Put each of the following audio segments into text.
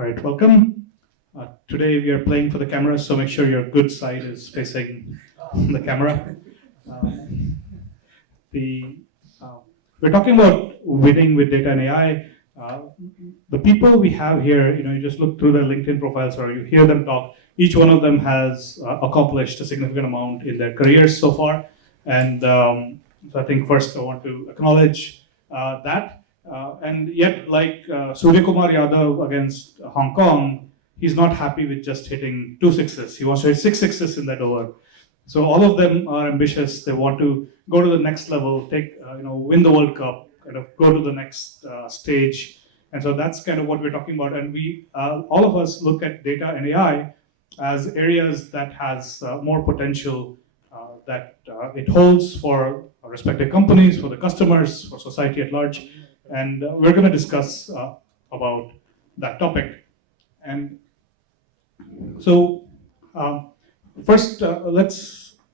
All right, welcome. Today we are playing for the camera, so make sure your good side is facing the camera. The We're talking about winning with data and AI. The people we have here, you just look through their LinkedIn profiles or you hear them talk. Each one of them has accomplished a significant amount in their careers so far, and so I think first I want to acknowledge that. And yet, like Surya Kumar Yadav against Hong Kong, he's not happy with just hitting 2 sixes. He wants to hit 6 sixes in that over. So all of them are ambitious. They want to go to the next level, win the World Cup, kind of go to the next stage. And so that's kind of what we're talking about. And we, all of us, look at data and AI as areas that has more potential that it holds for respective companies, for the customers, for society at large. And we're going to discuss about that topic. And so first,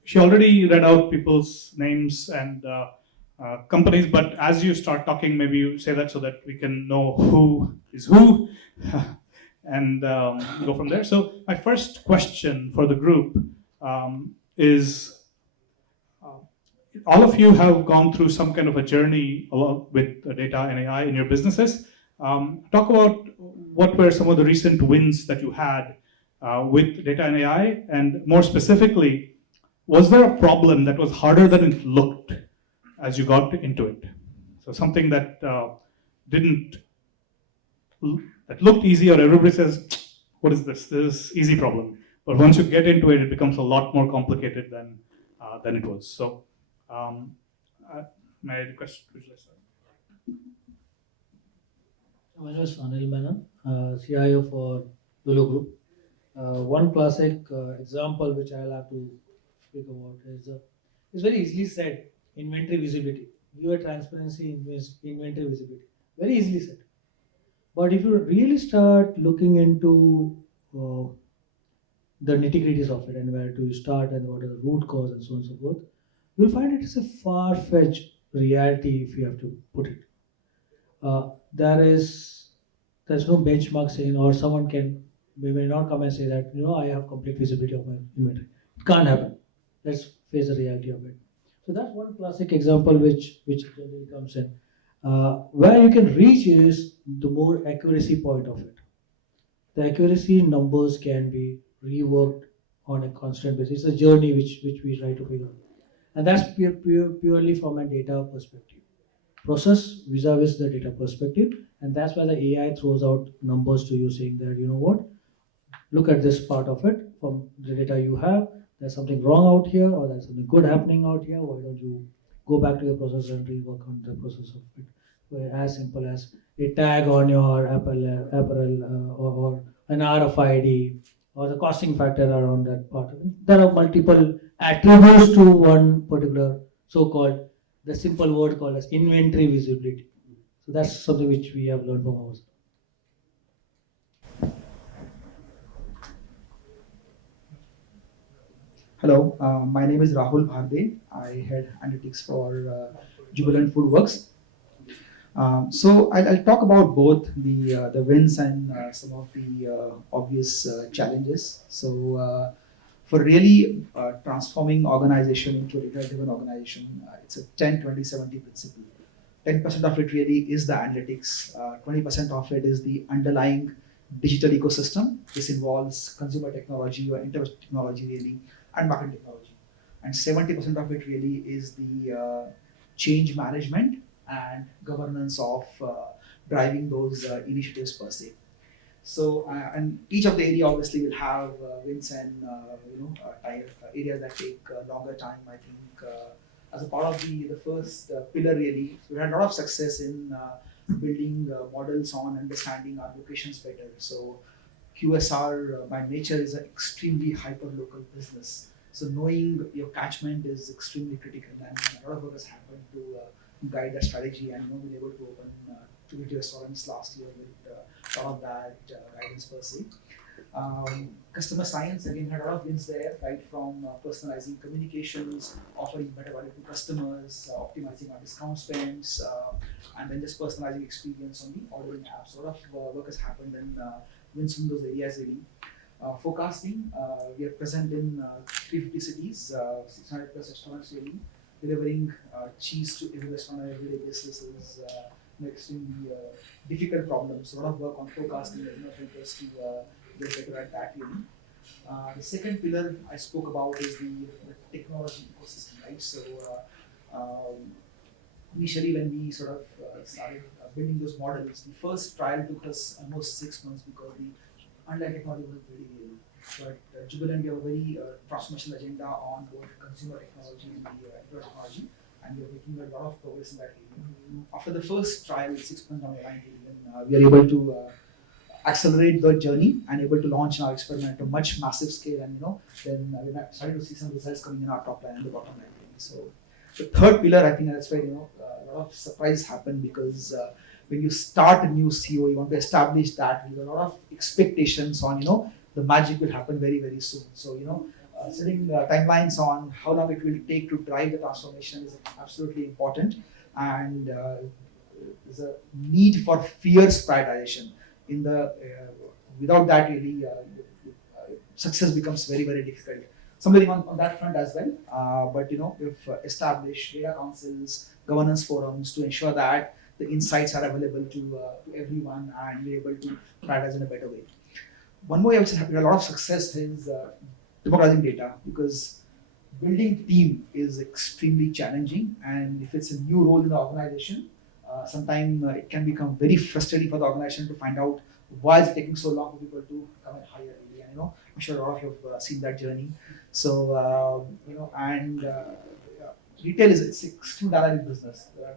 she already read out people's names and companies, but as you start talking, maybe you say that so that we can know who is who and go from there. So my first question for the group is, all of you have gone through some kind of a journey along with data and AI in your businesses. Talk about what were some of the recent wins that you had with data and AI, and more specifically, was there a problem that was harder than it looked as you got into it? So something that that looked easy, or everybody says, what is this? This is easy problem. But once you get into it, it becomes a lot more complicated than it was. So may I request visualizer? My name is Anil Menon, CIO for Lulu Group. One classic example which I'll have to speak about is it's very easily said: inventory visibility. Viewer transparency, inventory visibility. Very easily said. But if you really start looking into the nitty-gritties of it and where to start and what are the root cause and so on and so forth, you'll find it is a far-fetched reality if you have to put it. There's no benchmark saying, or someone may not come and say that, I have complete visibility of my inventory. It can't happen. Let's face the reality of it. So that's one classic example which generally comes in. Where you can reach is the more accuracy point of it. The accuracy numbers can be reworked on a constant basis. It's a journey which we try to figure out. And that's purely from a data perspective. Process vis-a-vis the data perspective, and that's why the AI throws out numbers to you saying that, look at this part of it from the data you have, there's something wrong out here or there's something good happening out here, why don't you go back to your process and rework on the process of it. Where as simple as a tag on your apparel or an RFID or the costing factor around that part. There are multiple attributes to one particular so-called, the simple word called as inventory visibility. So that's something which we have learned from ours. Hello, my name is Rahul Bharde. I head analytics for Jubilant Foodworks. So I'll talk about both the wins and some of the obvious challenges. So for really transforming organization into a data-driven organization, it's a 10-20-70 principle. 10% of it really is the analytics, 20% of it is the underlying digital ecosystem. This involves consumer technology or enterprise technology really, and marketing technology. And 70% of it really is the change management and governance of driving those initiatives per se. So, and each of the area obviously will have wins and areas that take longer time. I think as a part of the first pillar really, we had a lot of success in building models on understanding our locations better. So QSR by nature is an extremely hyper-local business. So knowing your catchment is extremely critical, and a lot of work has happened to guide that strategy. And we've been able to open 2 restaurants last year with a lot of that guidance per se. Customer science again had a lot of wins there, right from personalizing communications, offering better value to customers, optimizing our discount spends, and then just personalizing experience on the ordering apps. A lot of work has happened in wins in those areas really. Forecasting, we are present in 350 cities, 600 plus restaurants really. Delivering cheese to every restaurant on a everyday basis is an extremely difficult problem. So a lot of work on forecasting has not helped us to get better at that really. The second pillar I spoke about is the technology ecosystem, right? So initially when we sort of started building those models, the first trial took us almost 6 months because the underlying technology was very real. But Jubilant, we have a very transformational agenda on both consumer technology and the technology, and we are making a lot of progress in that area. After the first trial, 6 months down the line, we are able to accelerate the journey and able to launch our experiment at a much massive scale, and then we're starting to see some results coming in our top line and the bottom line. So the third pillar, I think that's where a lot of surprise happen because when you start a new CEO, you want to establish that with a lot of expectations on the magic will happen very very soon. So setting timelines on how long it will take to drive the transformation is absolutely important, and there's a need for fierce prioritization. Without that really success becomes very very difficult. Something on that front as well, but we've established data councils, governance forums to ensure that the insights are available to everyone and we're able to prioritize in a better way. One more, I would say, a lot of success is democratizing data, because building team is extremely challenging, and if it's a new role in the organization, sometimes it can become very frustrating for the organization to find out why it's taking so long for people to come and hire really. And I'm sure a lot of you have seen that journey. So retail it's extreme dynamic business. There are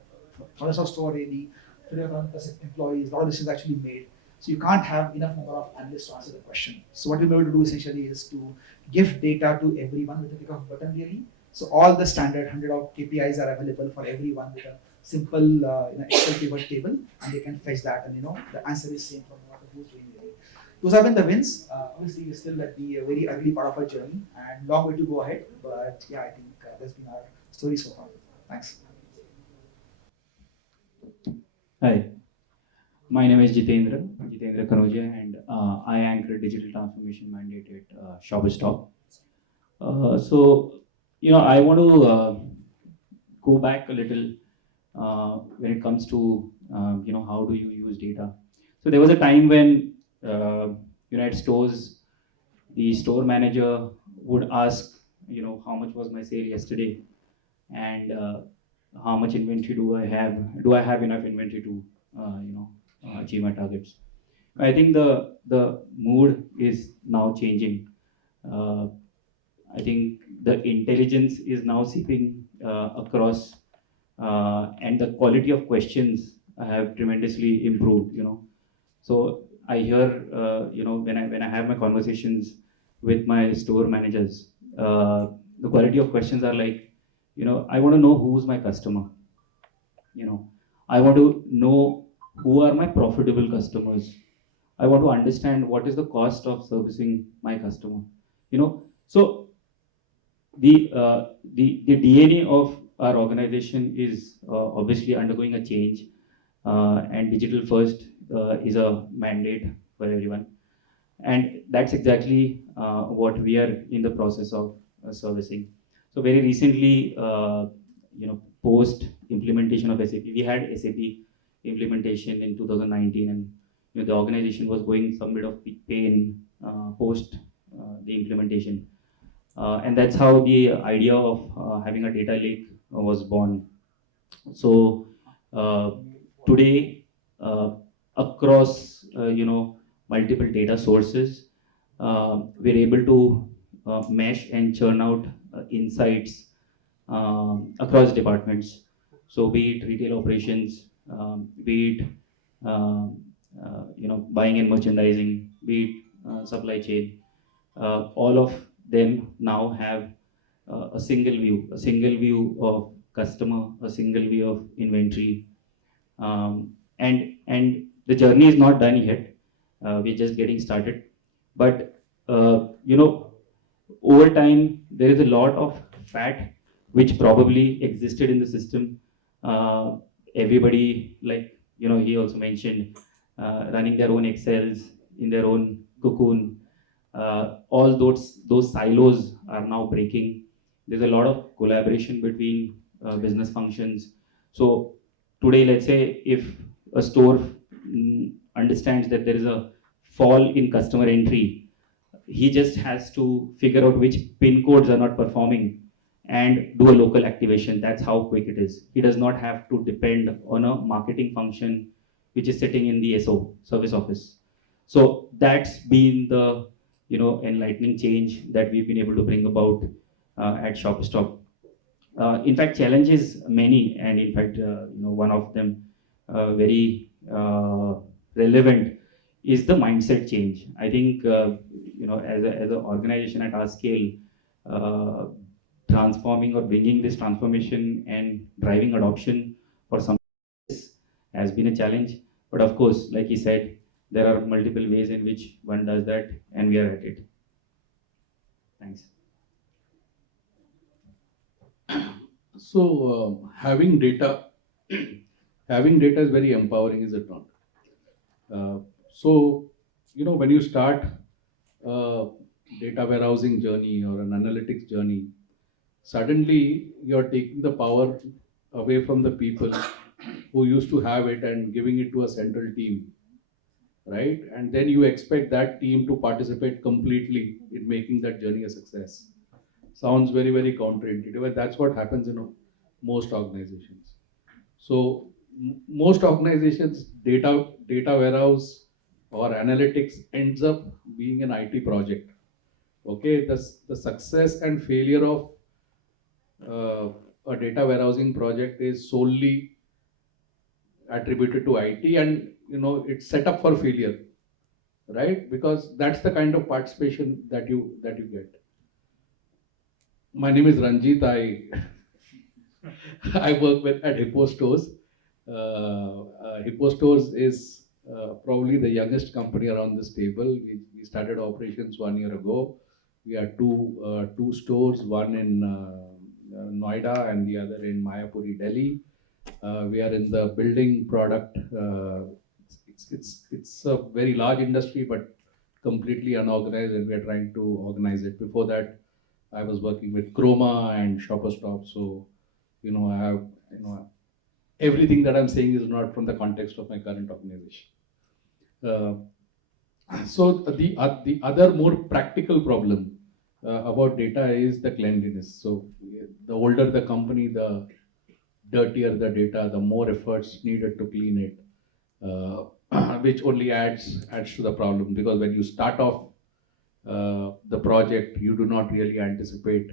thousands of stores really, 3,000 employees. A lot of this is actually made. So you can't have enough number of analysts to answer the question. So what we're able to do essentially is to give data to everyone with a click of a button really. So all the standard 100 of KPIs are available for everyone with a simple Excel pivot table, and they can fetch that, and the answer is same from what who's doing really. Those have been the wins. Obviously we're still at the very early part of our journey and long way to go ahead. But yeah, I think that's been our story so far. Thanks. Hi, my name is Jitendra Kanoja, and I anchor digital transformation mandate at Shopperstop. So, I want to go back a little when it comes to, how do you use data? So there was a time when, at stores, the store manager would ask, how much was my sale yesterday, and how much inventory do I have? Do I have enough inventory to, achieve my targets? I think the mood is now changing. I think the intelligence is now seeping across, and the quality of questions have tremendously improved. So I hear, when I have my conversations with my store managers, the quality of questions are like, I want to know who's my customer. I want to know who are my profitable customers. I want to understand what is the cost of servicing my customer. So the DNA of our organization is obviously undergoing a change, and digital first is a mandate for everyone, and that's exactly what we are in the process of servicing. So very recently, post implementation of SAP, we had SAP implementation in 2019, and the organization was going some bit of pain post the implementation, and that's how the idea of having a data lake was born. So today, across multiple data sources, we're able to mesh and churn out insights across departments. So be it retail operations, be it buying and merchandising, be it supply chain, all of them now have a single view of customer, a single view of inventory, and the journey is not done yet. We're just getting started, but over time there is a lot of fat which probably existed in the system. Everybody, like he also mentioned, running their own Excels, in their own cocoon. All those silos are now breaking. There's a lot of collaboration between business functions. So today, let's say if a store understands that there is a fall in customer entry, he just has to figure out which pin codes are not performing and do a local activation. That's how quick it is. He does not have to depend on a marketing function which is sitting in the SO service office. So that's been the enlightening change that we've been able to bring about at Shopstop. In fact, challenges many, and in fact, one of them very relevant is the mindset change. I think as an organization at our scale, transforming or bringing this transformation and driving adoption for some has been a challenge. But of course, like he said, there are multiple ways in which one does that, and we are at it. Thanks. So having data, having data is very empowering, is it not? So when you start a data warehousing journey or an analytics journey, suddenly you're taking the power away from the people who used to have it and giving it to a central team, right? And then you expect that team to participate completely in making that journey a success. Sounds very, very counterintuitive, but that's what happens in most organizations. So most organizations, data warehouse or analytics ends up being an IT project. Okay, the success and failure of a data warehousing project is solely attributed to IT, and it's set up for failure, right? Because that's the kind of participation that you get. My name is Ranjit. I work at Hippo Stores. Hippo Stores is probably the youngest company around this table. We started operations 1 year ago. We have two stores, one in Noida and the other in Mayapuri, Delhi. We are in the building product. It's a very large industry, but completely unorganized, and we are trying to organize it. Before that, I was working with Chroma and Shopperstop. So, I have, everything that I'm saying is not from the context of my current organization. So the other more practical problem about data is the cleanliness. So the older the company, the dirtier the data, the more efforts needed to clean it, which only adds to the problem, because when you start off the project, you do not really anticipate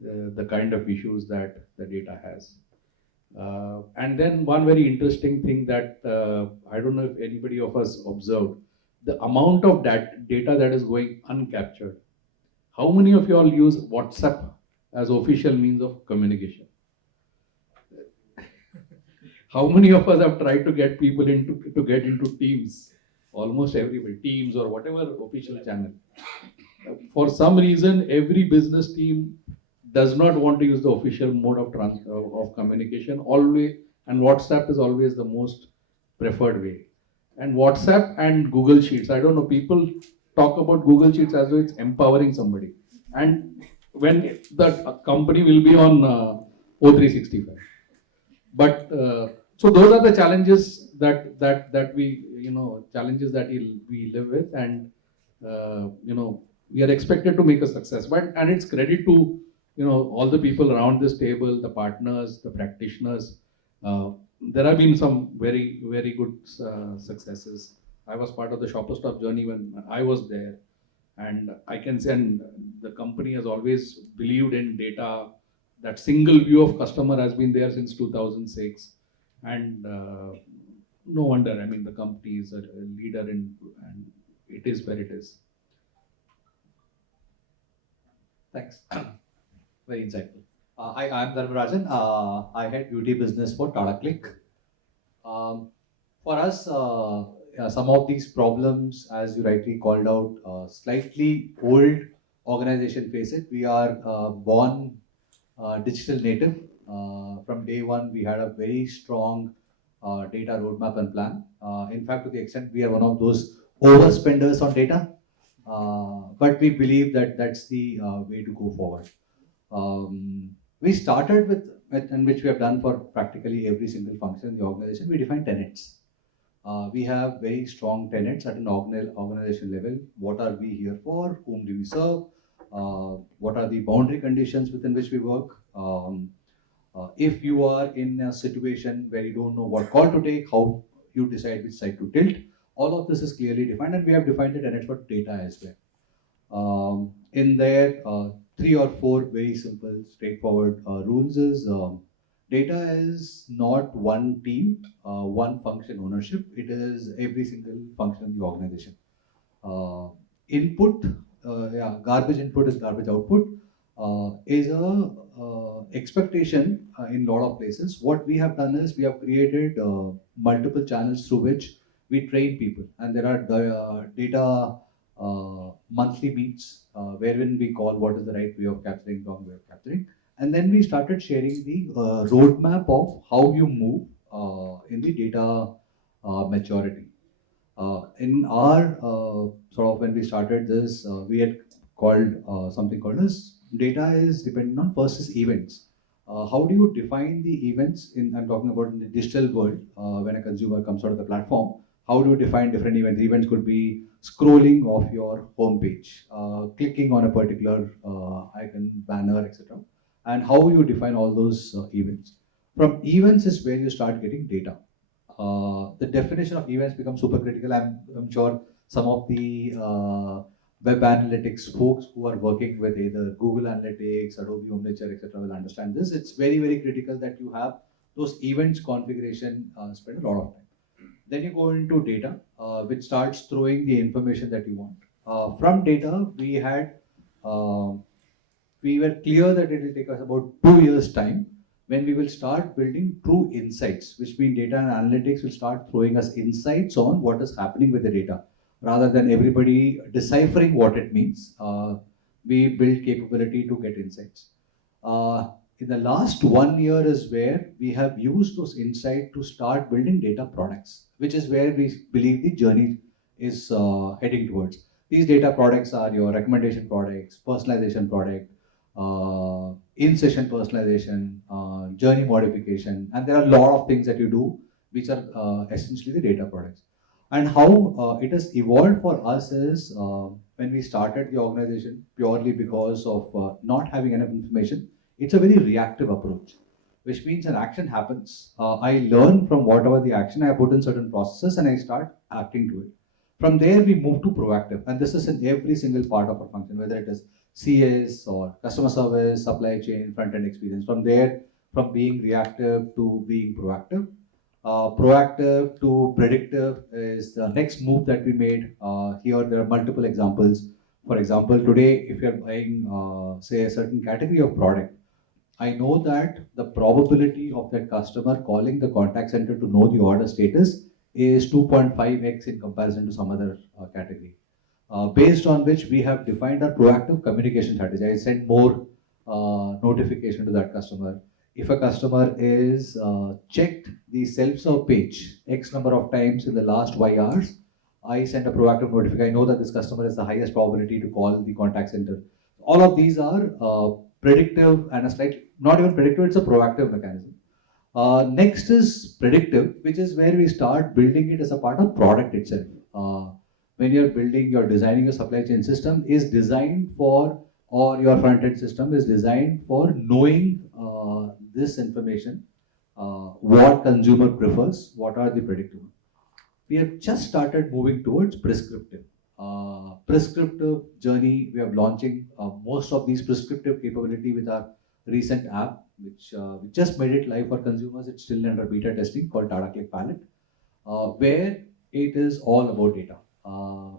the kind of issues that the data has. And then one very interesting thing that I don't know if anybody of us observed, the amount of that data that is going uncaptured. How many of you all use WhatsApp as official means of communication? How many of us have tried to get people to get into Teams? Almost everybody, Teams or whatever official channel. For some reason, every business team does not want to use the official mode of communication always, and WhatsApp is always the most preferred way. And WhatsApp and Google Sheets, I don't know, people talk about Google Sheets as though it's empowering somebody. And when the company will be on O365. But so those are the challenges that we challenges that we live with, and we are expected to make a success. And it's credit to all the people around this table, the partners, the practitioners. There have been some very, very good successes. I was part of the Shopperstop journey when I was there, and I can say, and the company has always believed in data. That single view of customer has been there since 2006, and no wonder. I mean, the company is a leader and it is where it is. Thanks. Very insightful. Hi, I'm Dharmarajan. I head beauty business for Tata Click. For us, some of these problems, as you rightly called out, slightly old organization face it. We are born digital native. From day one, we had a very strong data roadmap and plan. In fact, to the extent we are one of those overspenders on data, but we believe that that's the way to go forward. We started with, and which we have done for practically every single function in the organization, we define tenets. We have very strong tenets at an organization level. What are we here for? Whom do we serve? What are the boundary conditions within which we work? If you are in a situation where you don't know what call to take, how you decide which side to tilt, all of this is clearly defined, and we have defined the tenets for data as well. In there, 3 or 4 very simple, straightforward rules is data is not one team, one function ownership. It is every single function in the organization. Input, garbage input is garbage output, is a expectation in a lot of places. What we have done is we have created multiple channels through which we train people, and there are data monthly meets wherein we call what is the right way of capturing, wrong way of capturing, and then we started sharing the roadmap of how you move in the data maturity. In our sort of when we started this, we had called something called as data is dependent on first is events. How do you define the events I'm talking about in the digital world when a consumer comes out of the platform? How do you define different events? Events could be scrolling off your homepage, clicking on a particular icon, banner, etc. And how you define all those events. From events is where you start getting data. The definition of events becomes super critical. I'm sure some of the web analytics folks who are working with either Google Analytics, Adobe Omniture, etc. will understand this. It's very, very critical that you have those events configuration spend a lot of time. Then you go into data, which starts throwing the information that you want. From data, we were clear that it will take us about 2 years' time when we will start building true insights, which means data and analytics will start throwing us insights on what is happening with the data. Rather than everybody deciphering what it means, we build capability to get insights. In the last 1 year is where we have used those insights to start building data products, which is where we believe the journey is heading towards. These data products are your recommendation products, personalization product, in-session personalization, journey modification, and there are a lot of things that you do which are essentially the data products. And how it has evolved for us is when we started the organization purely because of not having enough information, it's a very reactive approach, which means an action happens. I learn from whatever the action I put in certain processes and I start acting to it. From there, we move to proactive, and this is in every single part of our function, whether it is CS or customer service, supply chain, front-end experience. From there, from being reactive to being proactive. Proactive to predictive is the next move that we made. Here, there are multiple examples. For example, today, if you're buying, say, a certain category of product, I know that the probability of that customer calling the contact center to know the order status is 2.5x in comparison to some other category. Based on which we have defined our proactive communication strategy. I send more notification to that customer. If a customer is checked the self-serve page X number of times in the last Y hours, I send a proactive notification. I know that this customer has the highest probability to call the contact center. All of these are predictive and a slight, not even predictive, it's a proactive mechanism. Next is predictive, which is where we start building it as a part of product itself. When you're building, you're designing a supply chain system is designed for, or your front-end system is designed for knowing this information, what consumer prefers, what are the predictive. We have just started moving towards prescriptive. Prescriptive journey, we are launching most of these prescriptive capability with our recent app, which we just made it live for consumers. It's still under beta testing, called Tata Click Palette, where it is all about data.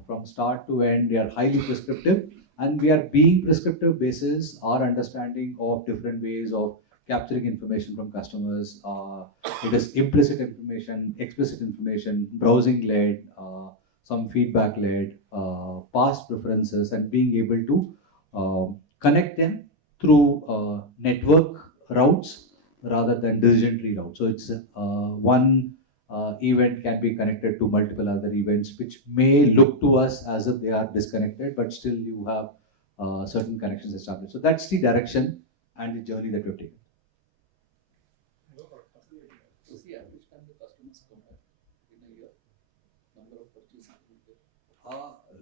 From start to end, we are highly prescriptive, and we are being prescriptive basis our understanding of different ways of capturing information from customers. It is implicit information, explicit information, browsing led, some feedback led, past preferences, and being able to connect them through network routes rather than decision tree routes. So it's one event can be connected to multiple other events, which may look to us as if they are disconnected, but still you have certain connections established. So that's the direction and the journey that we've taken. What's the average time the customers come back in a year? Number of purchases?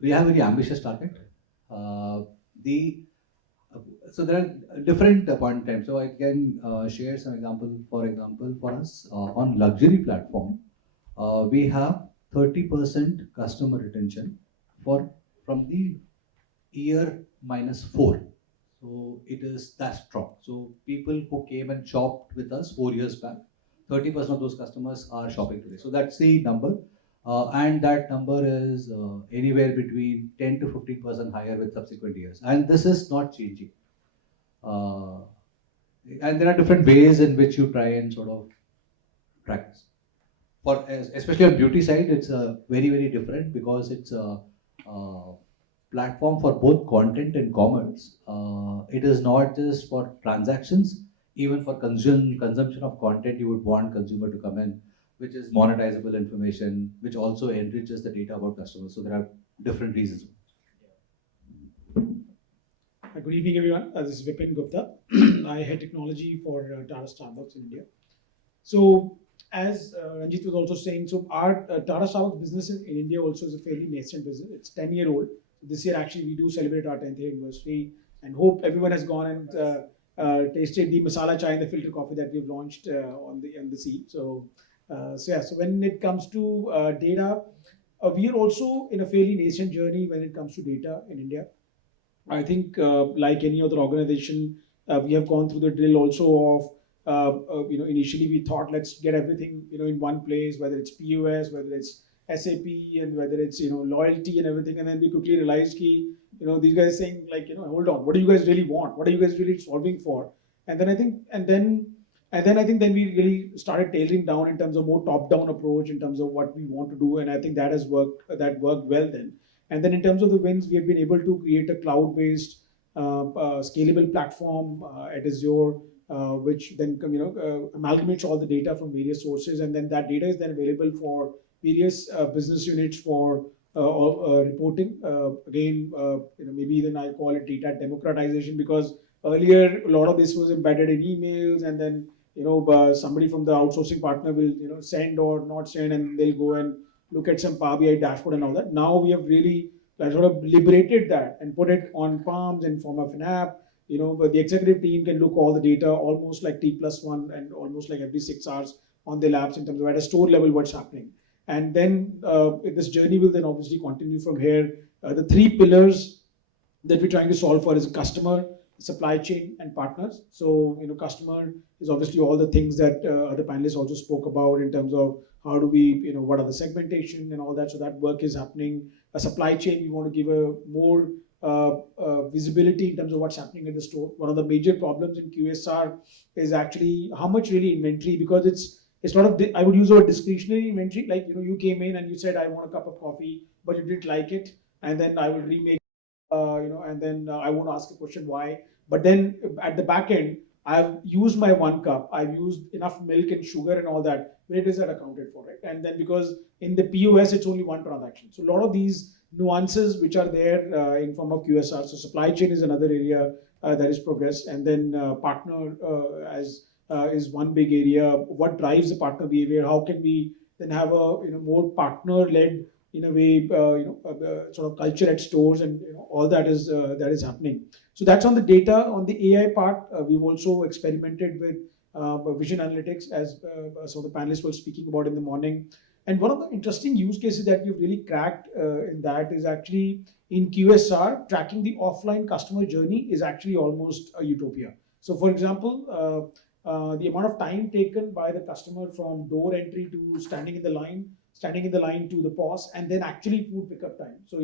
We have a very ambitious target. So there are different point in time. So I can share some example. For example, for us on luxury platform, we have 30% customer retention from the year -4. So it is that strong. So people who came and shopped with us 4 years back, 30% of those customers are shopping today. So that's the number. And that number is anywhere between 10 to 15% higher with subsequent years. And this is not changing. And there are different ways in which you try and sort of track this. Especially on beauty side, it's very, very different because it's a platform for both content and commerce. It is not just for transactions. Even for consumption of content, you would want consumer to come in, which is monetizable information, which also enriches the data about customers. So there are different reasons. Good evening, everyone. This is Vipin Gupta. I head technology for Tata Starbucks in India. So, as Ranjit was also saying, so our Tata Starbucks business in India also is a fairly nascent business. It's 10-year-old. This year, actually, we do celebrate our 10th year anniversary, and hope everyone has gone and tasted the masala chai and the filter coffee that we've launched on the scene. So when it comes to data, we are also in a fairly nascent journey when it comes to data in India. I think like any other organization, we have gone through the drill also of, initially we thought let's get everything, in one place, whether it's POS, whether it's SAP, and whether it's, loyalty and everything. And then we quickly realized these guys saying like, hold on, what do you guys really want? What are you guys really solving for? And then I think, then we really started tailoring down in terms of more top-down approach in terms of what we want to do. And I think that worked well then. And then in terms of the wins, we have been able to create a cloud-based scalable platform at Azure, which then amalgamates all the data from various sources, and then that data is then available for various business units for reporting. Again, maybe then I call it data democratization, because earlier a lot of this was embedded in emails, and then somebody from the outsourcing partner will send or not send, and they'll go and look at some Power BI dashboard and all that. Now we have really sort of liberated that and put it on Palms in form of an app. But the executive team can look all the data almost like T+1 and almost like every 6 hours on their labs in terms of at a store level what's happening. And then this journey will then obviously continue from here. The 3 pillars that we're trying to solve for is customer, supply chain, and partners. So, customer is obviously all the things that other panelists also spoke about in terms of how do we, what are the segmentation and all that. So that work is happening. A supply chain, we want to give a more visibility in terms of what's happening in the store. One of the major problems in QSR is actually how much really inventory, because it's not I would use the word discretionary inventory. Like, you came in and you said, I want a cup of coffee, but you didn't like it. And then I will remake, and then I won't ask a question why. But then at the back end, I've used my 1 cup, I've used enough milk and sugar and all that. Where is that accounted for, right? And then because in the POS, it's only 1 transaction. So a lot of these nuances which are there in form of QSR. So supply chain is another area that is progressed. And then partner is one big area. What drives the partner behavior? How can we then have a more partner-led in a way, sort of culture at stores, and all that is happening. So that's on the data. On the AI part, we've also experimented with vision analytics, as some of the panelists were speaking about in the morning. And one of the interesting use cases that we've really cracked in that is actually in QSR, tracking the offline customer journey is actually almost a utopia. So for example, the amount of time taken by the customer from door entry to standing in the line to the POS, and then actually food pickup time. So,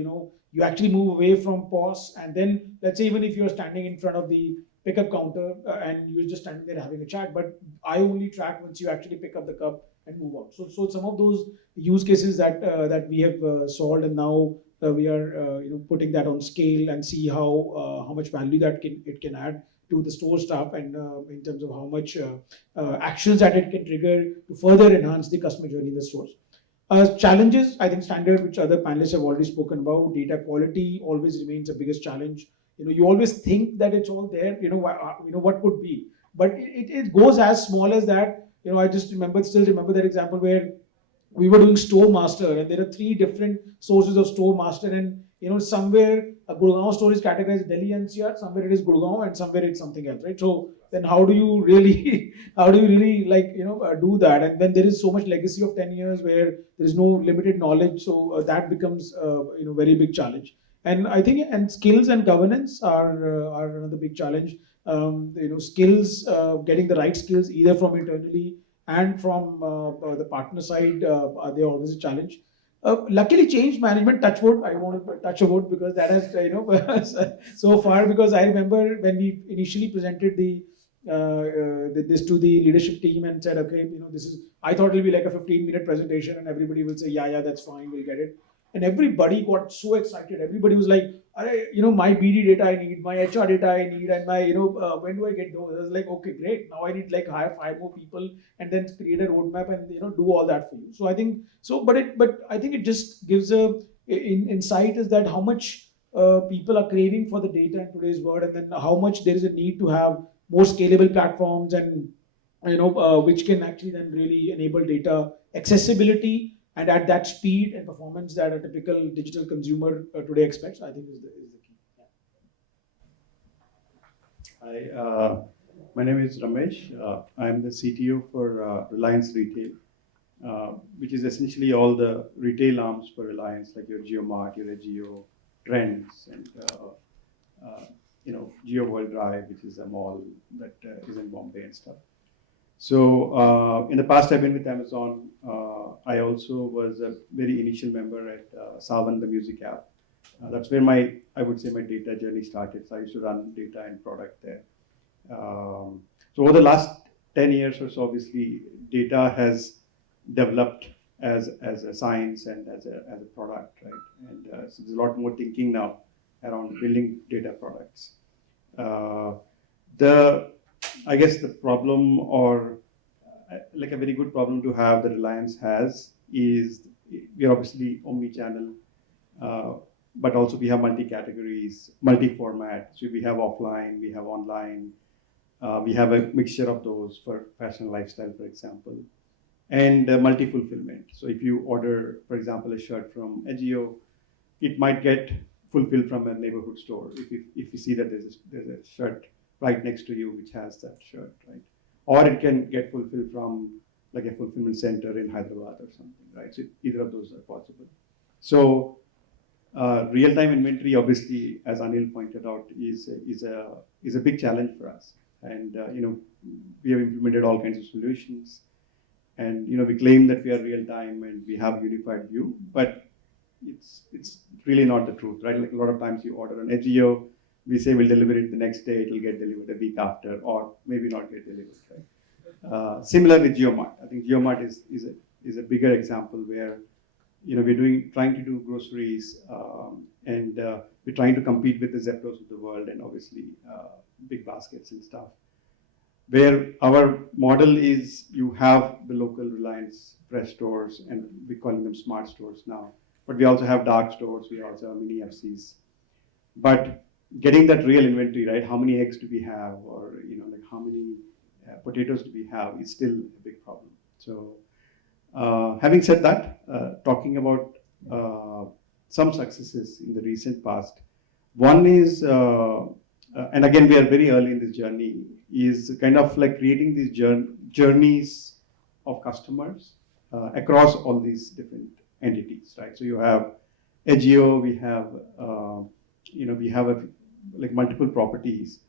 you actually move away from POS, and then let's say even if you're standing in front of the pickup counter and you're just standing there having a chat, but I only track once you actually pick up the cup and move out. So some of those use cases that we have solved, and now we are putting that on scale and see how much value that it can add. to the store staff, and in terms of how much actions that it can trigger to further enhance the customer journey in the stores. Challenges, I think standard, which other panelists have already spoken about, data quality always remains the biggest challenge. You always think that it's all there, what could be, but it goes as small as that. I still remember that example where we were doing store master, and there are 3 different sources of store master, and somewhere a Gurgaon store is categorized Delhi NCR, somewhere it is Gurgaon, and somewhere it's something else, right? So then how do you really do that? And then there is so much legacy of 10 years where there is no limited knowledge, so that becomes very big challenge. And I think skills and governance are another big challenge. Skills, getting the right skills either from internally and from the partner side, they are always a challenge. Luckily, change management, touch wood, I want to touch a wood, because that has, so far, because I remember when we initially presented this to the leadership team and said, okay, I thought it'll be like a 15-minute presentation and everybody will say, yeah, that's fine, we'll get it. And everybody got so excited. Everybody was like, my BD data I need, my HR data I need, and my, when do I get those? I was like, okay, great. Now I need hire 5 more people and then create a roadmap and, do all that for you. So I think, but I think it just gives insight is that how much people are craving for the data in today's world, and then how much there is a need to have more scalable platforms and, which can actually then really enable data accessibility and at that speed and performance that a typical digital consumer today expects, I think is the key. Yeah. Hi, my name is Ramesh. I'm the CTO for Reliance Retail, which is essentially all the retail arms for Reliance, like your JioMart, your Ajio, Trends, and Jio World Drive, which is a mall that is in Bombay and stuff. So in the past, I've been with Amazon. I also was a very initial member at Savan, the music app. That's where I would say my data journey started. So I used to run data and product there. So over the last 10 years or so, obviously, data has developed as a science and as a product, right? And so there's a lot more thinking now around building data products. I guess the problem, or like a very good problem to have that Reliance has, is we are obviously omni-channel, but also we have multi-categories, multi-format. So we have offline, we have online, we have a mixture of those for fashion and lifestyle, for example, and multi-fulfillment. So if you order, for example, a shirt from Ajio, it might get fulfilled from a neighborhood store if you see that there's a shirt right next to you which has that shirt, right? Or it can get fulfilled from like a fulfillment center in Hyderabad or something, right? So either of those are possible. So real-time inventory, obviously, as Anil pointed out, is a big challenge for us. And we have implemented all kinds of solutions, and we claim that we are real-time and we have unified view, but it's really not the truth, right? Like a lot of times you order an Ajio, we say we'll deliver it the next day, it will get delivered a week after, or maybe not get delivered, right? Similar with JioMart. I think JioMart is a bigger example where we're trying to do groceries, and we're trying to compete with the Zeptos of the world, and obviously big baskets and stuff. Where our model is, you have the local Reliance fresh stores, and we're calling them smart stores now. But we also have dark stores, we also have mini FCs. But getting that real inventory, right? How many eggs do we have, or like how many potatoes do we have, is still a big problem. So, having said that, talking about some successes in the recent past, one is, and again we are very early in this journey, is kind of like creating these journeys of customers across all these different entities, right? So you have Ajio, we have like multiple properties.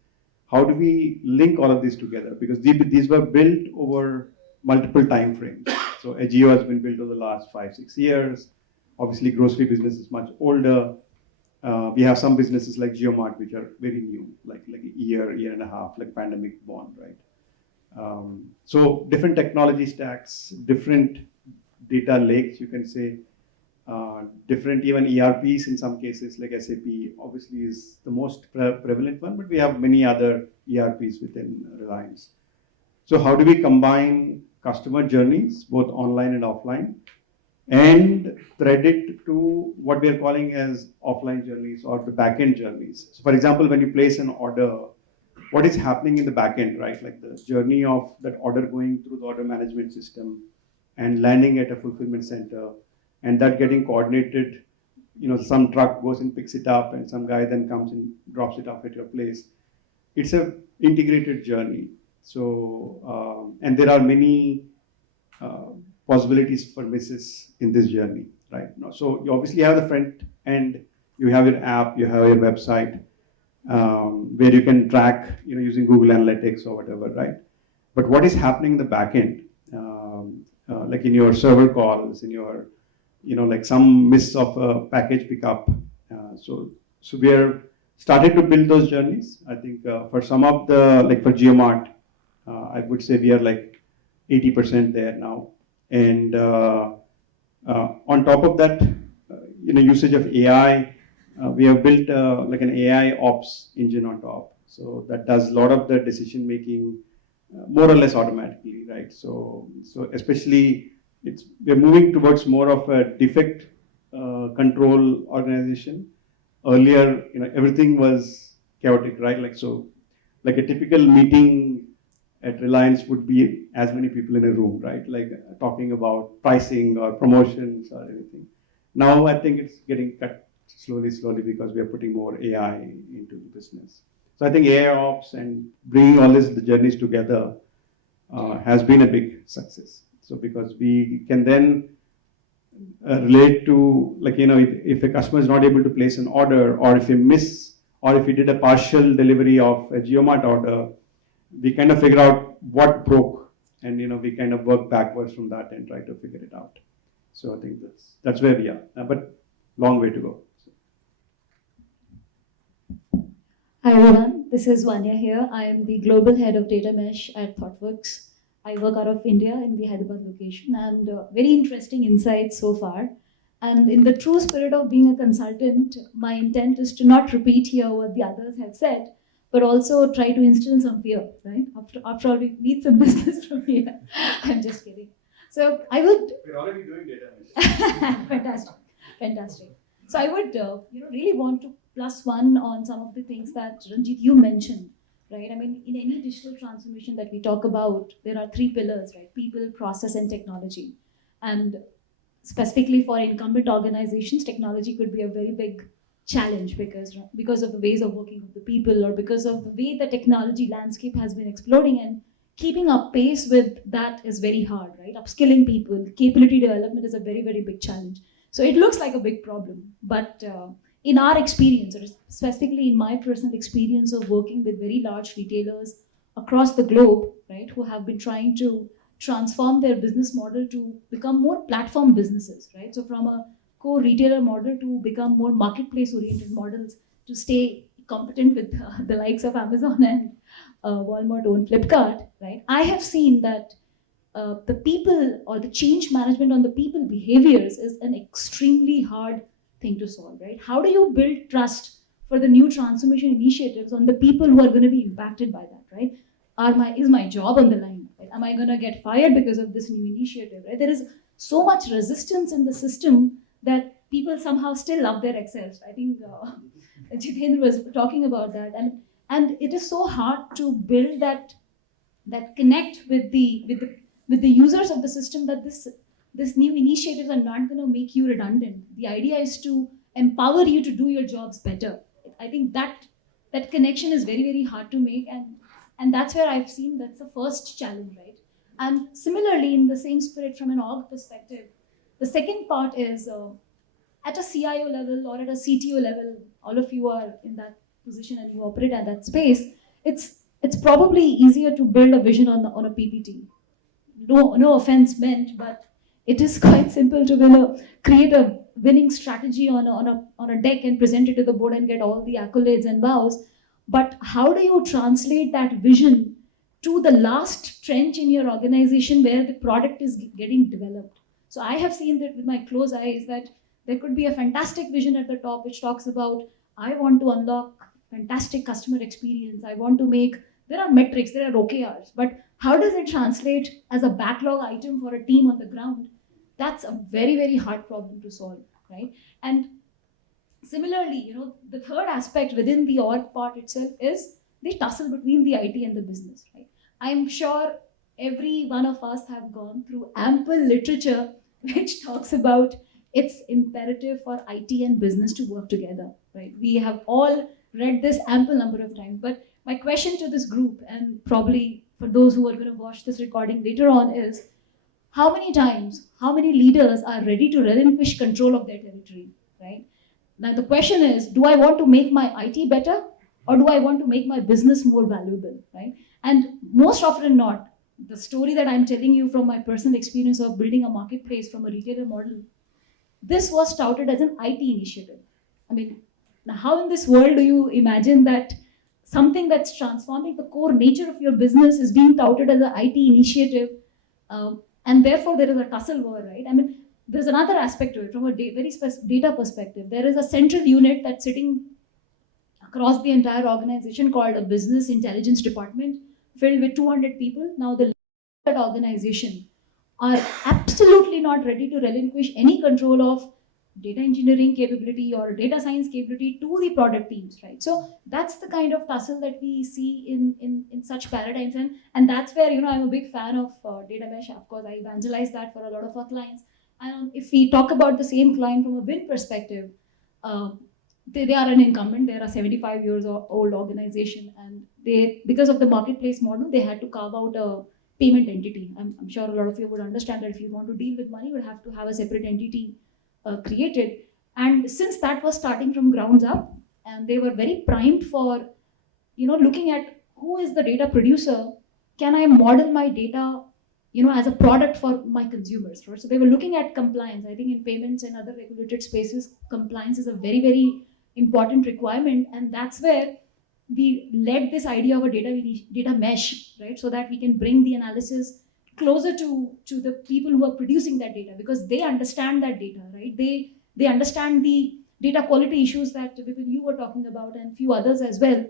How do we link all of these together? Because these were built over multiple time frames. So Ajio has been built over the last 5-6 years. Obviously, grocery business is much older. We have some businesses like JioMart, which are very new, like a year and a half, like pandemic born, right? So different technology stacks, different data lakes, you can say, different even ERPs in some cases, like SAP obviously is the most prevalent one, but we have many other ERPs within Reliance. So how do we combine customer journeys, both online and offline, and thread it to what we are calling as offline journeys or the back-end journeys? So for example, when you place an order, what is happening in the back-end, right? Like the journey of that order going through the order management system and landing at a fulfillment center, and that getting coordinated, some truck goes and picks it up and some guy then comes and drops it off at your place. It's a integrated journey. So, and there are many possibilities for misses in this journey, right? So you obviously have the front end, you have your app, you have your website, where you can track, using Google Analytics or whatever, right? But what is happening in the back end, like in your server calls, in your, like some miss of a package pickup. So we are started to build those journeys. I think for some of the, like for GeoMart, I would say we are like 80% there now. And on top of that, usage of AI, we have built like an AI ops engine on top. So that does a lot of the decision making more or less automatically, right? So especially we're moving towards more of a defect control organization. Earlier, everything was chaotic, right? Like a typical meeting at Reliance would be as many people in a room, right? Like talking about pricing or promotions or anything. Now I think it's getting cut slowly because we are putting more AI into the business. So I think AI ops and bringing all the journeys together has been a big success. So because we can then relate to, like, if a customer is not able to place an order, or if he did a partial delivery of a GeoMart order, we kind of figure out what broke, and we kind of work backwards from that and try to figure it out. So I think that's where we are, but long way to go. Hi everyone, this is Vanya here. I am the Global Head of Data Mesh at Thoughtworks. I work out of India in the Hyderabad location, and very interesting insights so far. And in the true spirit of being a consultant, my intent is to not repeat here what the others have said, but also try to instill some fear, right? After all, we need some business from here. I'm just kidding. So I would... We're already doing data mesh. Fantastic. So I would really want to +1 on some of the things that Ranjit, you mentioned, right? I mean, in any digital transformation that we talk about, there are 3 pillars, right? People, process, and technology. And specifically for incumbent organizations, technology could be a very big challenge because of the ways of working of the people, or because of the way the technology landscape has been exploding, and keeping up pace with that is very hard, right? Upskilling people, capability development is a very, very big challenge. So it looks like a big problem, but in our experience, or specifically in my personal experience of working with very large retailers across the globe, right, who have been trying to transform their business model to become more platform businesses, right? So from a core retailer model to become more marketplace-oriented models to stay competent with the likes of Amazon and Walmart or Flipkart, right? I have seen that the people, or the change management on the people behaviors, is an extremely hard thing to solve, right? How do you build trust for the new transformation initiatives on the people who are going to be impacted by that, right? Is my job on the line? Right? Am I going to get fired because of this new initiative, right? There is so much resistance in the system that people somehow still love their Excels. I think Jitendra was talking about that, and it is so hard to build that connect with the users of the system, that this new initiatives are not going to make you redundant. The idea is to empower you to do your jobs better. I think that connection is very, very hard to make, and that's where I've seen that's the first challenge, right? And similarly, in the same spirit from an org perspective, the second part is at a CIO level or at a CTO level, all of you are in that position and you operate at that space, it's probably easier to build a vision on a PPT. No offense meant, but it is quite simple to create a winning strategy on a deck and present it to the board and get all the accolades and bows. But how do you translate that vision to the last trench in your organization where the product is getting developed? So I have seen that with my close eyes, that There could be a fantastic vision at the top which talks about, I want to unlock fantastic customer experience. I want to make, there are metrics, there are OKRs, but how does it translate as a backlog item for a team on the ground? That's a very, very hard problem to solve, right? And similarly, the third aspect within the org part itself is the tussle between the IT and the business, right? I'm sure every one of us have gone through ample literature which talks about it's imperative for IT and business to work together, right? We have all read this ample number of times. But my question to this group, and probably for those who are going to watch this recording later on, is how many times, how many leaders are ready to relinquish control of their territory, right? Now the question is, do I want to make my IT better, or do I want to make my business more valuable, right? And most often than not, the story that I'm telling you from my personal experience of building a marketplace from a retailer model, this was touted as an IT initiative. I mean, now how in this world do you imagine that something that's transforming the core nature of your business is being touted as an IT initiative, and therefore there is a tussle war, right? I mean, there's another aspect to it from a very data perspective. There is a central unit that's sitting across the entire organization called a business intelligence department, filled with 200 people. Now the that organization are absolutely not ready to relinquish any control of data engineering capability or data science capability to the product teams, right? So that's the kind of tussle that we see in such paradigms, and that's where I'm a big fan of data mesh. Of course, I evangelize that for a lot of our clients. And if we talk about the same client from a win perspective, they are an incumbent. They are a 75 years old organization, and they, because of the marketplace model, they had to carve out a payment entity. I'm sure a lot of you would understand that if you want to deal with money, you would have to have a separate entity created. And since that was starting from grounds up, and they were very primed for, looking at who is the data producer, can I model my data, as a product for my consumers, right? So they were looking at compliance. I think in payments and other regulated spaces, compliance is a very, very important requirement, and that's where we led this idea of a data mesh, right? So that we can bring the analysis closer to the people who are producing that data, because they understand that data, right? They understand the data quality issues that you were talking about, and few others as well.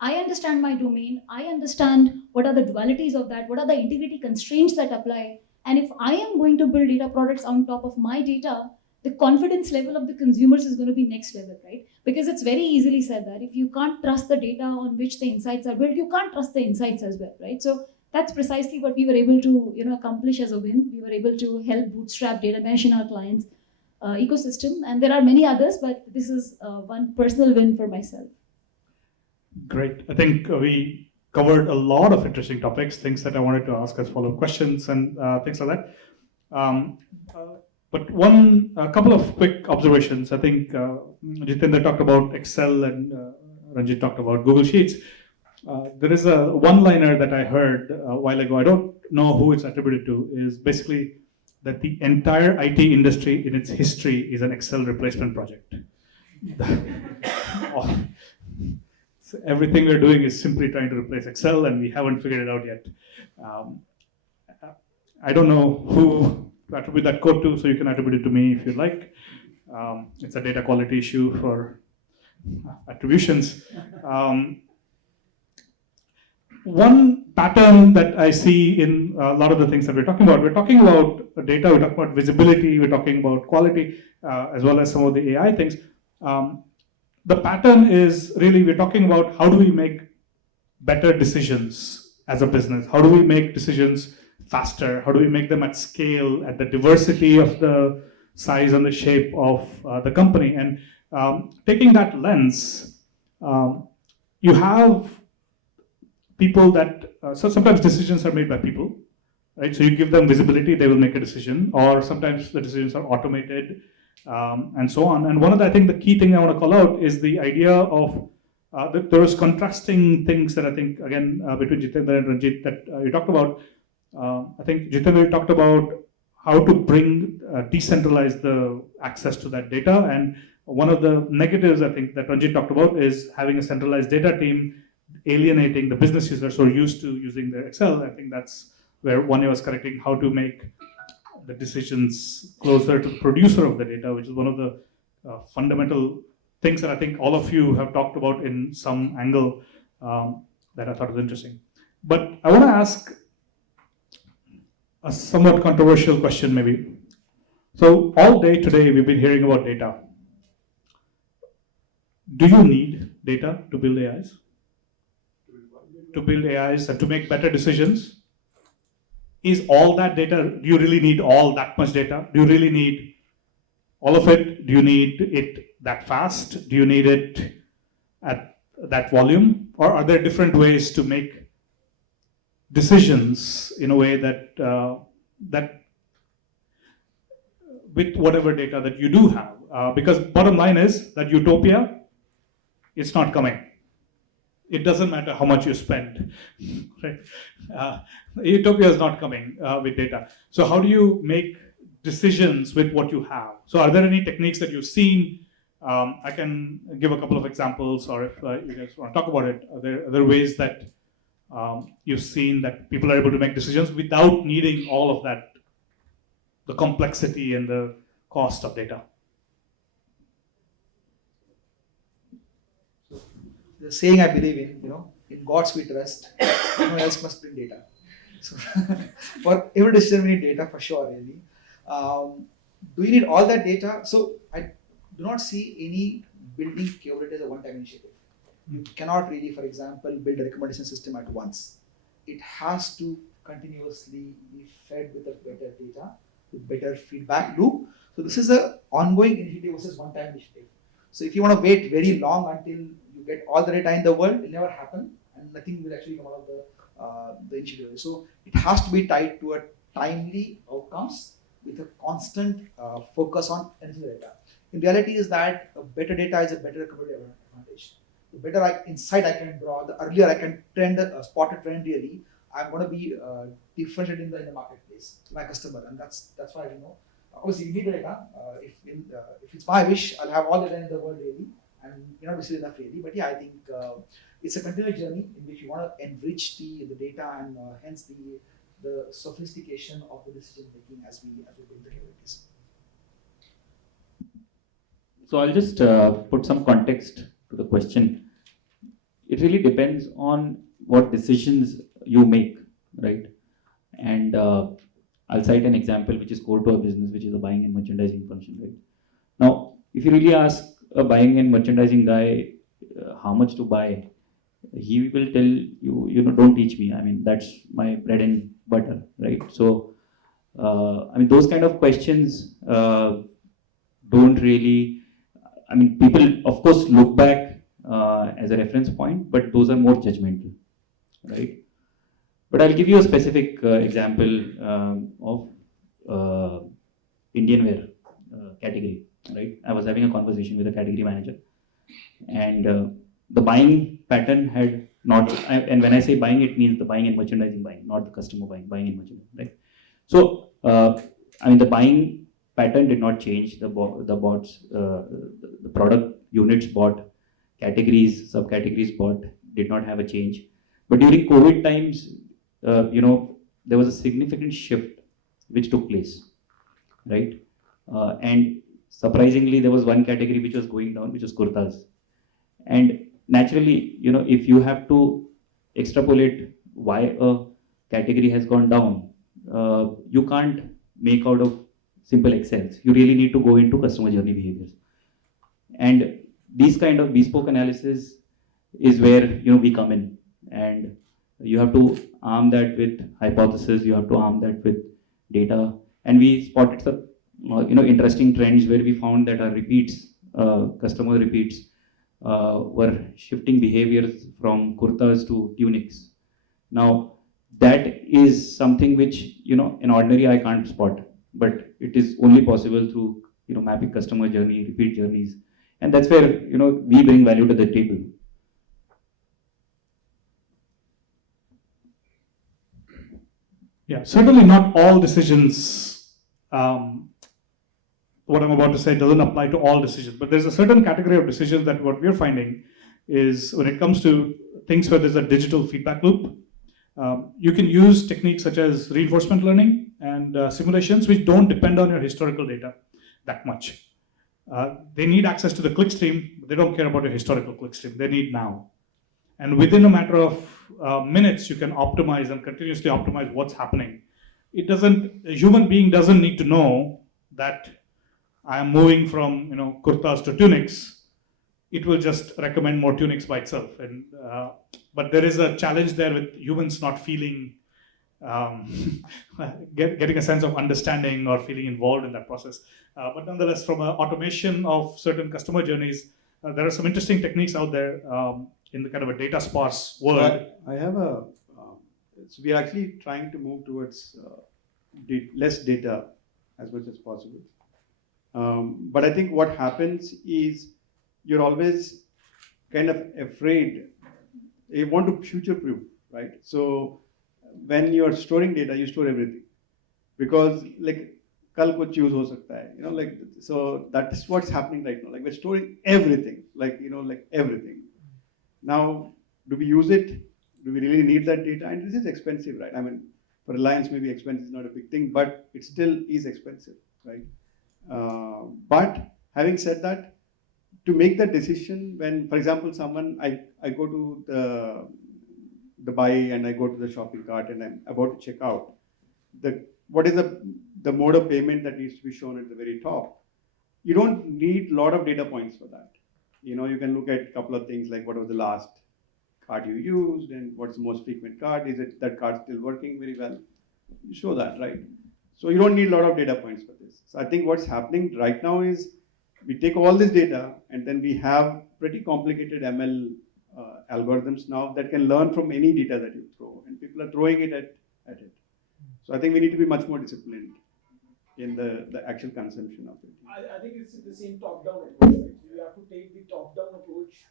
I understand my domain. I understand what are the dualities of that, what are the integrity constraints that apply. And if I am going to build data products on top of my data, the confidence level of the consumers is going to be next level, right? Because it's very easily said that if you can't trust the data on which the insights are built, you can't trust the insights as well, right? So that's precisely what we were able to accomplish as a win. We were able to help bootstrap data mesh in our clients' ecosystem. And there are many others, but this is one personal win for myself. Great. I think we covered a lot of interesting topics, things that I wanted to ask as follow-up questions and things like that. But a couple of quick observations. I think Jitendra talked about Excel and Ranjit talked about Google Sheets. There is a one-liner that I heard a while ago. I don't know who it's attributed to. Is basically that the entire IT industry in its history is an Excel replacement project. So everything we're doing is simply trying to replace Excel, and we haven't figured it out yet. I don't know who to attribute that code to, so you can attribute it to me if you like. It's a data quality issue for attributions. One pattern that I see in a lot of the things that we're talking about data, we're talking about visibility, we're talking about quality, as well as some of the AI things. The pattern is really, we're talking about how do we make better decisions as a business? How do we make decisions faster? How do we make them at scale, at the diversity of the size and the shape of the company? And taking that lens, you have people that, so sometimes decisions are made by people, right? So you give them visibility, they will make a decision, or sometimes the decisions are automated, and so on. And I think the key thing I want to call out is the idea of there was contrasting things that I think, again, between Jitendra and Ranjit that you talked about. I think Jitendra talked about how to decentralize the access to that data. And one of the negatives I think that Ranjit talked about is having a centralized data team alienating the business users who are used to using their Excel. I think that's where Vanya was correcting how to make the decisions closer to the producer of the data, which is one of the fundamental things that I think all of you have talked about in some angle that I thought was interesting. But I want to ask a somewhat controversial question, maybe. So all day today, we've been hearing about data. Do you need data to build AIs? To build AIs and to make better decisions? Is all that data, do you really need all that much data? Do you really need all of it? Do you need it that fast? Do you need it at that volume? Or are there different ways to make decisions in a way that, that with whatever data that you do have? Because bottom line is that utopia, it's not coming. It doesn't matter how much you spend, right? Utopia is not coming with data. So how do you make decisions with what you have? So are there any techniques that you've seen? I can give a couple of examples, or if you guys want to talk about it, are there ways that you've seen that people are able to make decisions without needing all of that, the complexity and the cost of data? The saying I believe in, in God's we trust, no one else must bring data. So for every decision we need data for sure, really. Do you need all that data? So I do not see any building capability as a one-time initiative. You cannot really, for example, build a recommendation system at once. It has to continuously be fed with a better data, with better feedback loop. So this is an ongoing initiative versus one-time initiative. So if you want to wait very long until you get all the data in the world, it will never happen, and nothing will actually come out of the initiative. So it has to be tied to a timely outcomes with a constant focus on analyzing the data. In reality, is that a better data is a better competitive advantage. The better insight I can draw, the earlier I can spot a trend really, I'm going to be differentiated in the marketplace to my customer, and that's why obviously you need the data. If it's my wish, I'll have all the data in the world really, and not be still enough really. But yeah, I think it's a continuous journey in which you want to enrich the data and hence the sophistication of the decision making as we build the capabilities. So I'll just put some context to the question. It really depends on what decisions you make, right? And I'll cite an example which is core to our business, which is the buying and merchandising function, right? Now, if you really ask a buying and merchandising guy how much to buy, he will tell you, don't teach me. I mean, that's my bread and butter, right? So, I mean, those kind of questions don't really, I mean, people, of course, look back as a reference point, but those are more judgmental, right? But I'll give you a specific example of Indian wear category, right? I was having a conversation with a category manager, and the buying pattern had not, and when I say buying, it means the buying and merchandising buying, not the customer buying and merchandising, right? So, I mean, the buying pattern did not change. The product units bought, categories, subcategories bought, did not have a change. But during COVID times, there was a significant shift which took place, right? And surprisingly, there was one category which was going down, which was kurtas. And naturally, if you have to extrapolate why a category has gone down, you can't make out of simple Excels. You really need to go into customer journey behaviors. And these kind of bespoke analysis is where we come in, and you have to arm that with hypothesis, you have to arm that with data. And we spotted some interesting trends where we found that our repeats, customer repeats, were shifting behaviors from kurtas to tunics. Now, that is something which in ordinary I can't spot, but it is only possible through mapping customer journey, repeat journeys, and that's where we bring value to the table. Yeah, certainly not all decisions. What I'm about to say doesn't apply to all decisions, but there's a certain category of decisions that what we're finding is when it comes to things where there's a digital feedback loop, You can use techniques such as reinforcement learning and simulations, which don't depend on your historical data that much. They need access to the clickstream, but they don't care about your historical clickstream. They need now. And within a matter of minutes, you can optimize and continuously optimize what's happening. A human being doesn't need to know that I am moving from kurtas to tunics. It will just recommend more tunics by itself. But there is a challenge there with humans not feeling, getting a sense of understanding or feeling involved in that process. But nonetheless, from an automation of certain customer journeys, there are some interesting techniques out there in the kind of a data sparse world. I have so we are actually trying to move towards less data as much as possible. But I think what happens is you're always kind of afraid. You want to future-proof, right? So when you're storing data, you store everything, because like kal ko choose ho sakta hai, so that is what's happening right now. Like we're storing everything, like everything. Now, do we use it? Do we really need that data? And this is expensive, right? I mean, for Reliance, maybe expense is not a big thing, but it still is expensive, right? But having said that, to make that decision when, for example, I go to the buy and I go to the shopping cart and I'm about to check out, what is the mode of payment that needs to be shown at the very top? You don't need a lot of data points for that. You can look at a couple of things like what was the last card you used and what's the most frequent card. Is it that card still working very well? You show that, right? So you don't need a lot of data points for this. So I think what's happening right now is we take all this data and then we have pretty complicated ML algorithms now that can learn from any data that you throw, and people are throwing it at it. So I think we need to be much more disciplined in the actual consumption of it. I think it's the same top-down approach, right? You have to take the top-down approach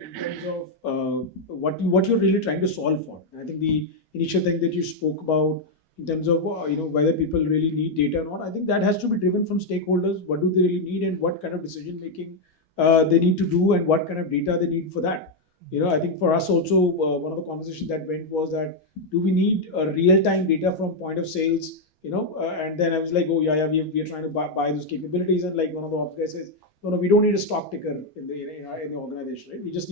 in terms of what you're really trying to solve for. And I think the initial thing that you spoke about in terms of whether people really need data or not, I think that has to be driven from stakeholders. What do they really need, and what kind of decision making they need to do, and what kind of data they need for that. I think for us also, one of the conversations that went was that, do we need real-time data from point of sales? And then I was like, oh yeah, we are trying to buy those capabilities, and like one of the ops guys says, no, we don't need a stock ticker in the organization, right? We just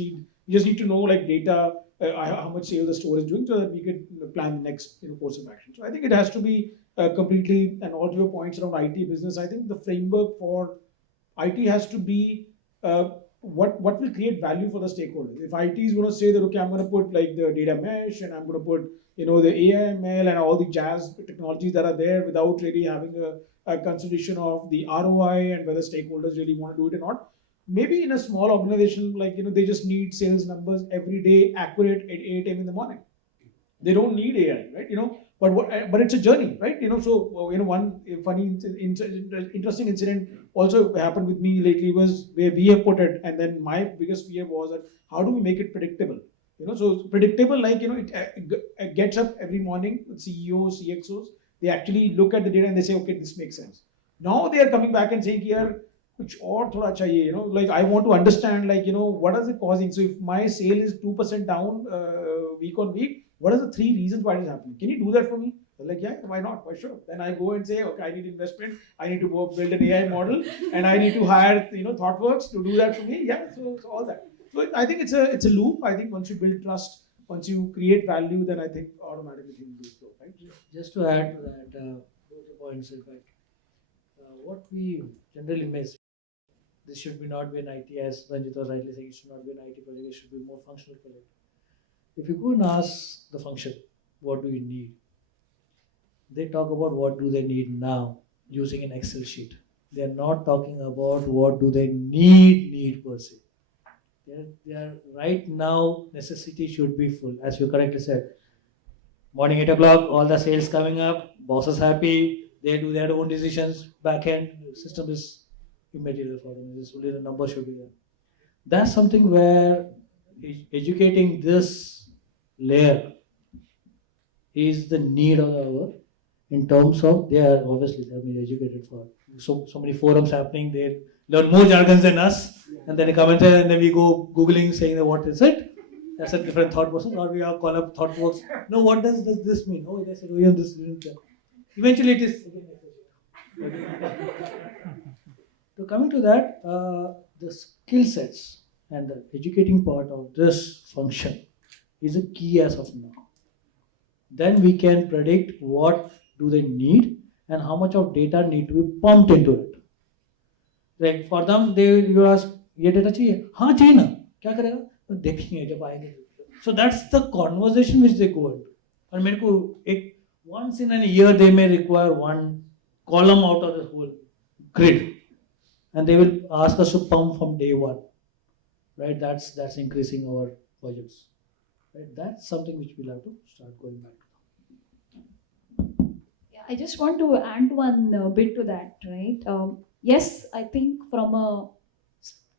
need to know like data, how much sales the store is doing, so that we could plan the next course of action. So I think it has to be completely, and all your points around IT business, I think the framework for IT has to be what will create value for the stakeholders. If IT is going to say that, okay, I'm going to put like the data mesh, and I'm going to put the AIML and all the jazz technologies that are there without really having a consideration of the ROI and whether stakeholders really want to do it or not. Maybe in a small organization, like they just need sales numbers every day, accurate at 8 a.m. in the morning. They don't need AI, right? But it's a journey, right? So one funny, interesting incident also happened with me lately was where we have put it, and then my biggest fear was that how do we make it predictable? So predictable, like it gets up every morning with CEOs, CXOs. They actually look at the data and they say, okay, this makes sense. Now they are coming back and saying, here, kuch aur thoda chahiye, like I want to understand, like what is it causing? So if my sale is 2% down week on week, what are the 3 reasons why it is happening? Can you do that for me? They're like, yeah, why not? Why sure? Then I go and say, okay, I need investment. I need to go build an AI model, and I need to hire Thoughtworks to do that for me. Yeah, so all that. So I think it's a loop. I think once you build trust, once you create value, then I think automatically things will flow, right? Just to add to that, both the points, in fact, what we generally miss, this should not be an IT, as Ranjit was rightly saying, it should not be an IT project, it should be more functional project. If you go and ask the function, what do you need? They talk about what do they need now using an Excel sheet. They are not talking about what do they need per se. They are right now, necessity should be full, as you correctly said. Morning 8 o'clock, all the sales coming up, boss is happy, they do their own decisions, back end, system is immaterial for them, it's only the number should be there. That's something where educating this layer is the need of the hour, in terms of they are being educated for so many forums happening, they learn more jargons than us, and then they come and say, and then we go googling saying that what is it, That's a different thought process. Or we are call up Thoughtworks. No, what does this mean? Oh, they said, oh, yeah, this means that. Eventually, it is. So coming to that, the skill sets and the educating part of this function is a key as of now. Then we can predict what do they need and how much of data need to be pumped into it. Like for them, you ask, ये data चाहिए? हाँ चाहिए ना? क्या करेगा? तो देखेंगे जब आएंगे. So that's the conversation which they go into. और मेरे को एक once in a year they may require one column out of the whole grid, and they will ask us to pump from day one. Right? That's increasing our budgets. Right? That's something which we'll have to start going back to. Yeah, I just want to add one bit to that, right? Yes, I think from a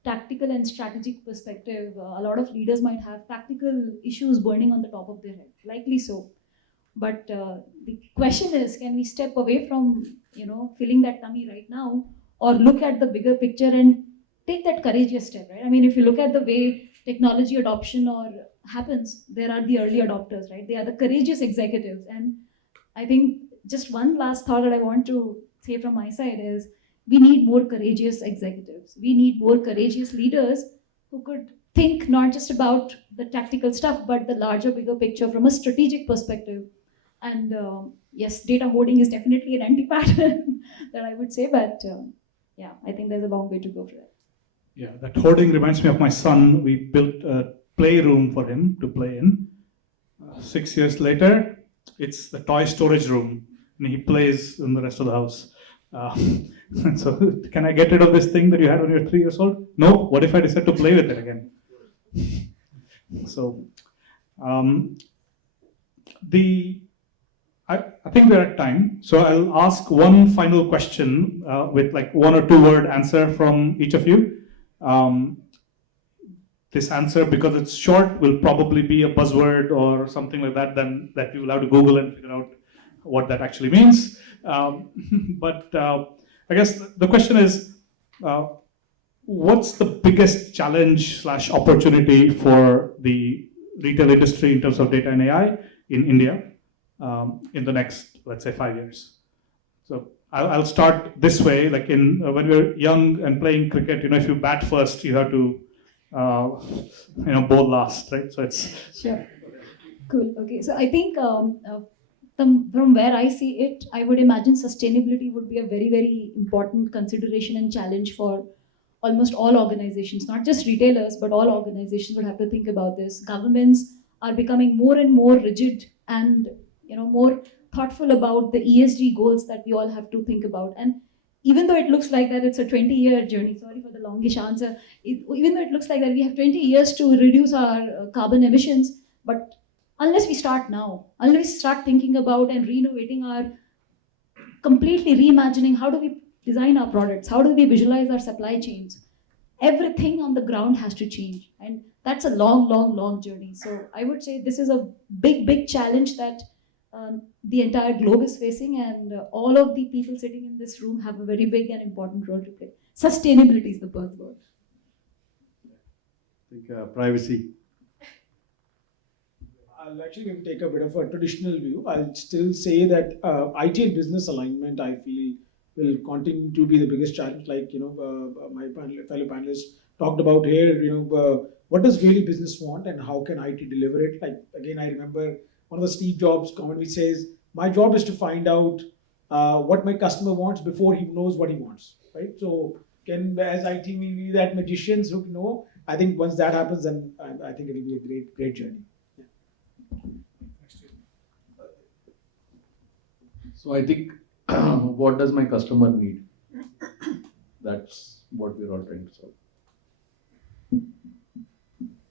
tactical and strategic perspective, a lot of leaders might have tactical issues burning on the top of their head, likely so. But the question is, can we step away from, filling that tummy right now, or look at the bigger picture and take that courageous step, right? I mean, if you look at the way technology adoption happens, there are the early adopters, right? They are the courageous executives. And I think just one last thought that I want to say from my side is, we need more courageous executives. We need more courageous leaders who could think not just about the tactical stuff, but the larger, bigger picture from a strategic perspective. And yes, data hoarding is definitely an anti-pattern that I would say, but yeah, I think there's a long way to go for that. Yeah, that hoarding reminds me of my son. We built a playroom for him to play in. 6 years later, it's the toy storage room, and he plays in the rest of the house. And so, can I get rid of this thing that you had when you were 3 years old? No. What if I decide to play with it again? So, I think we're at time. So I'll ask one final question with like 1 or 2 word answer from each of you. This answer, because it's short, will probably be a buzzword or something like that. Then that we will have to Google and figure out what that actually means. But I guess the question is, what's the biggest challenge / opportunity for the retail industry in terms of data and AI in India in the next, let's say, 5 years? So I'll start this way. Like when we're young and playing cricket, if you bat first, you have to bowl last, right? So it's Sure. Cool. Okay. So I think from where I see it, I would imagine sustainability would be a very, very important consideration and challenge for almost all organizations, not just retailers, but all organizations would have to think about this. Governments are becoming more and more rigid and more thoughtful about the ESG goals that we all have to think about. And even though it looks like that it's a 20-year journey, sorry for the longish answer, even though it looks like that we have 20 years to reduce our carbon emissions, but unless we start now, unless we start thinking about and renovating completely reimagining how do we design our products, how do we visualize our supply chains, everything on the ground has to change. And that's a long, long, long journey. So I would say this is a big, big challenge that the entire globe is facing, and all of the people sitting in this room have a very big and important role to play. Sustainability is the buzzword. I think privacy. I'll actually take a bit of a traditional view. I'll still say that IT and business alignment, I feel, will continue to be the biggest challenge. Like my fellow panelists talked about here. What does really business want, and how can IT deliver it? Like again, I remember one of the Steve Jobs comment which says, "My job is to find out what my customer wants before he knows what he wants." Right. So as IT we be that magicians who know? I think once that happens, then I think it'll be a great, great journey. So I think, what does my customer need? That's what we're all trying to solve.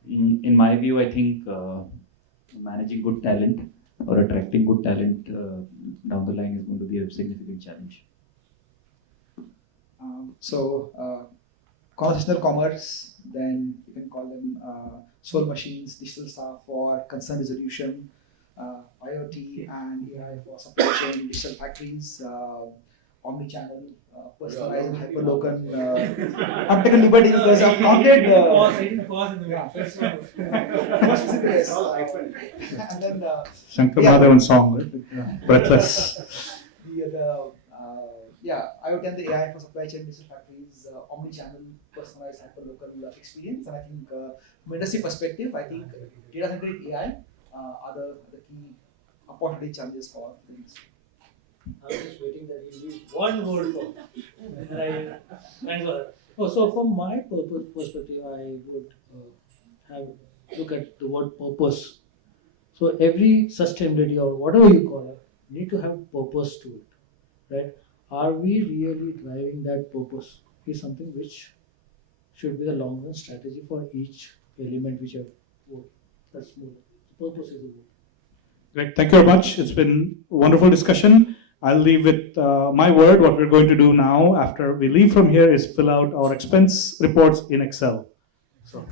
In my view, I think managing good talent or attracting good talent down the line is going to be a significant challenge. Conversational commerce, then you can call them soul machines, digital staff for concern resolution, IoT and AI for supply chain, digital factories, omni-channel, personalized, hyperlocal. I've taken liberty because I've counted. And then Shankar Yeah. Madhavan song, right? Breathless. I would tell the AI for supply chain digital factories, omni-channel, personalized, hyperlocal experience. And I think from industry perspective, I think data-centric AI are the key opportunity challenges for the industry. I was just waiting that you leave one word for. Thanks for that. Oh, so from my perspective, I would have look at the word purpose. So every sustainability or whatever you call it, need to have purpose to it, right? Are we really driving that purpose? Is something which should be the long-run strategy for each element which I've worked. That's more. Purpose is the word. Great, thank you very much. It's been a wonderful discussion. I'll leave with my word. What we're going to do now after we leave from here is fill out our expense reports in Excel. So.